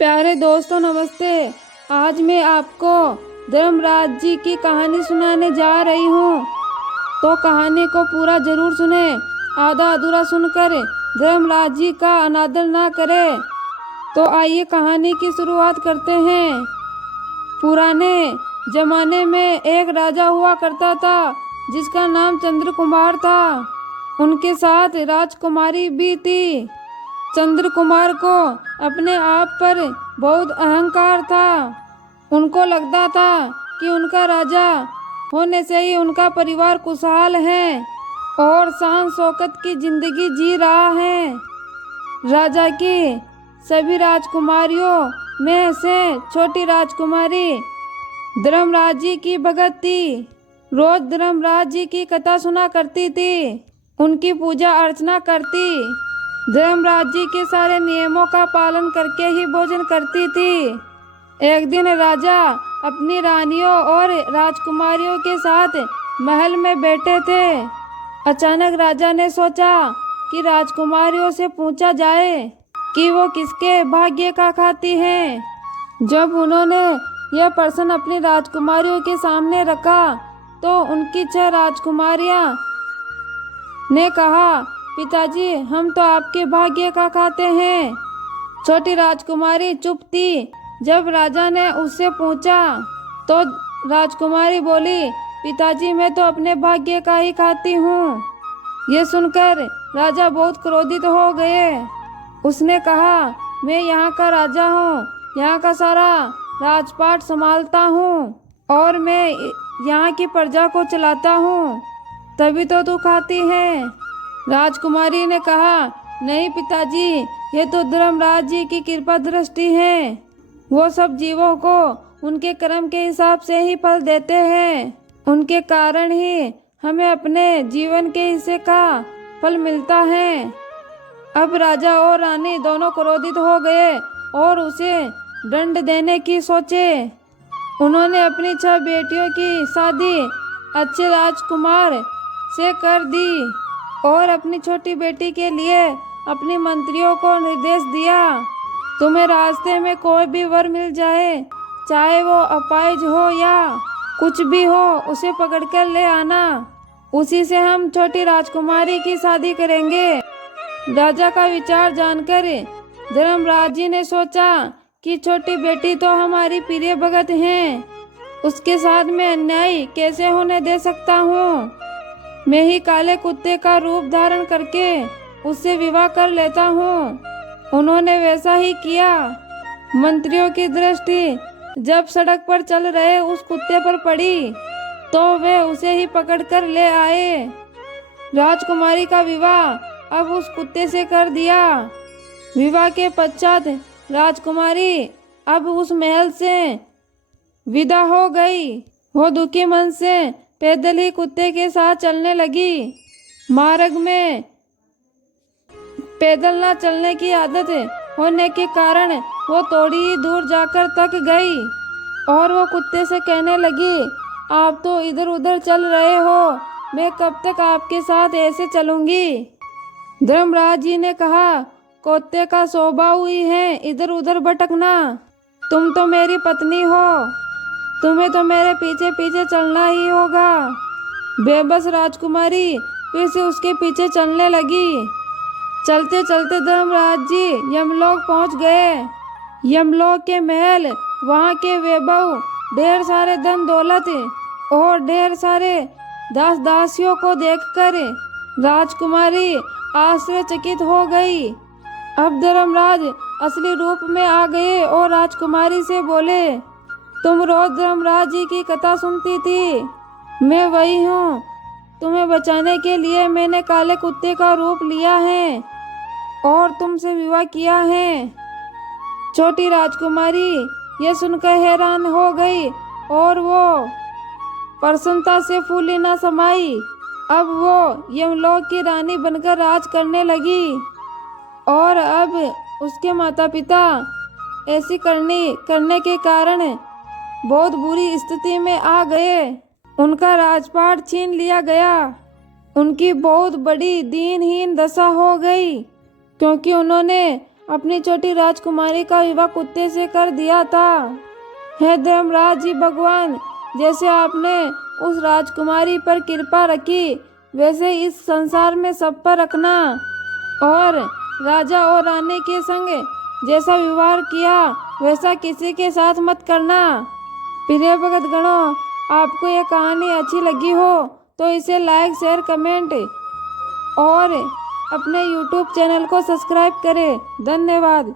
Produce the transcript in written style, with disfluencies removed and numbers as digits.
प्यारे दोस्तों नमस्ते। आज मैं आपको धर्मराज जी की कहानी सुनाने जा रही हूँ, तो कहानी को पूरा जरूर सुने। आधा अधूरा सुनकर धर्मराज जी का अनादर ना करें। तो आइए कहानी की शुरुआत करते हैं। पुराने जमाने में एक राजा हुआ करता था जिसका नाम चंद्र कुमार था। उनके साथ राजकुमारी भी थी। चंद्र कुमार को अपने आप पर बहुत अहंकार था। उनको लगता था कि उनका राजा होने से ही उनका परिवार खुशहाल है और शान शौकत की जिंदगी जी रहा है। राजा की सभी राजकुमारियों में से छोटी राजकुमारी धर्मराज जी की भगत थी। रोज धर्मराज जी की कथा सुना करती थी, उनकी पूजा अर्चना करती, धर्मराज जी के सारे नियमों का पालन करके ही भोजन करती थी। एक दिन राजा अपनी रानियों और राजकुमारियों के साथ महल में बैठे थे। अचानक राजा ने सोचा कि राजकुमारियों से पूछा जाए कि वो किसके भाग्य का खाती हैं। जब उन्होंने यह प्रश्न अपनी राजकुमारियों के सामने रखा तो उनकी 6 राजकुमारियां ने कहा, पिताजी हम तो आपके भाग्य का खाते हैं। छोटी राजकुमारी चुप थी। जब राजा ने उससे पूछा तो राजकुमारी बोली, पिताजी मैं तो अपने भाग्य का ही खाती हूँ। ये सुनकर राजा बहुत क्रोधित हो गए। उसने कहा, मैं यहाँ का राजा हूँ, यहाँ का सारा राजपाट संभालता हूँ और मैं यहाँ की प्रजा को चलाता हूँ, तभी तो तू खाती है। राजकुमारी ने कहा, नहीं पिताजी, ये तो धर्मराज जी की कृपा दृष्टि है। वो सब जीवों को उनके कर्म के हिसाब से ही फल देते हैं। उनके कारण ही हमें अपने जीवन के हिस्से का फल मिलता है। अब राजा और रानी दोनों क्रोधित हो गए और उसे दंड देने की सोचे। उन्होंने अपनी 6 बेटियों की शादी अच्छे राजकुमार से कर दी और अपनी छोटी बेटी के लिए अपनी मंत्रियों को निर्देश दिया, तुम्हें रास्ते में कोई भी वर मिल जाए, चाहे वो अपाहिज हो या कुछ भी हो, उसे पकड़कर ले आना, उसी से हम छोटी राजकुमारी की शादी करेंगे। राजा का विचार जानकर धर्मराज जी ने सोचा कि छोटी बेटी तो हमारी प्रिय भगत हैं, उसके साथ मैं अन्याय कैसे होने दे सकता हूँ। मैं ही काले कुत्ते का रूप धारण करके उससे विवाह कर लेता हूँ। उन्होंने वैसा ही किया। मंत्रियों की दृष्टि जब सड़क पर चल रहे उस कुत्ते पर पड़ी तो वे उसे ही पकड़कर ले आए। राजकुमारी का विवाह अब उस कुत्ते से कर दिया। विवाह के पश्चात राजकुमारी अब उस महल से विदा हो गई। वो दुखी मन से पैदल ही कुत्ते के साथ चलने लगी। मार्ग में पैदल न चलने की आदत होने के कारण वो थोड़ी ही दूर जाकर थक गई और वो कुत्ते से कहने लगी, आप तो इधर उधर चल रहे हो, मैं कब तक आपके साथ ऐसे चलूंगी। धर्मराज जी ने कहा, कुत्ते का स्वभाव ही है इधर उधर भटकना। तुम तो मेरी पत्नी हो, तुम्हें तो मेरे पीछे पीछे चलना ही होगा। बेबस राजकुमारी फिर से उसके पीछे चलने लगी। चलते चलते धर्मराज जी यमलोक पहुंच गए। यमलोक के महल, वहां के वैभव, ढेर सारे धन दौलत और ढेर सारे दास दासियों को देखकर राजकुमारी आश्चर्यचकित हो गई। अब धर्मराज असली रूप में आ गए और राजकुमारी से बोले, तुम रोज धर्मराज जी की कथा सुनती थी, मैं वही हूँ। तुम्हें बचाने के लिए मैंने काले कुत्ते का रूप लिया है और तुमसे विवाह किया है। छोटी राजकुमारी ये सुनकर हैरान हो गई और वो प्रसन्नता से फूली न समाई। अब वो यमलोक की रानी बनकर राज करने लगी और अब उसके माता पिता ऐसी करने के कारण बहुत बुरी स्थिति में आ गए। उनका राजपाट छीन लिया गया। उनकी बहुत बड़ी दीनहीन दशा हो गई क्योंकि उन्होंने अपनी छोटी राजकुमारी का विवाह कुत्ते से कर दिया था। हे धर्मराज जी भगवान, जैसे आपने उस राजकुमारी पर कृपा रखी वैसे इस संसार में सब पर रखना, और राजा और रानी के संग जैसा व्यवहार किया वैसा किसी के साथ मत करना। प्रिय भगत गणों, आपको यह कहानी अच्छी लगी हो तो इसे लाइक शेयर कमेंट और अपने YouTube चैनल को सब्सक्राइब करें। धन्यवाद।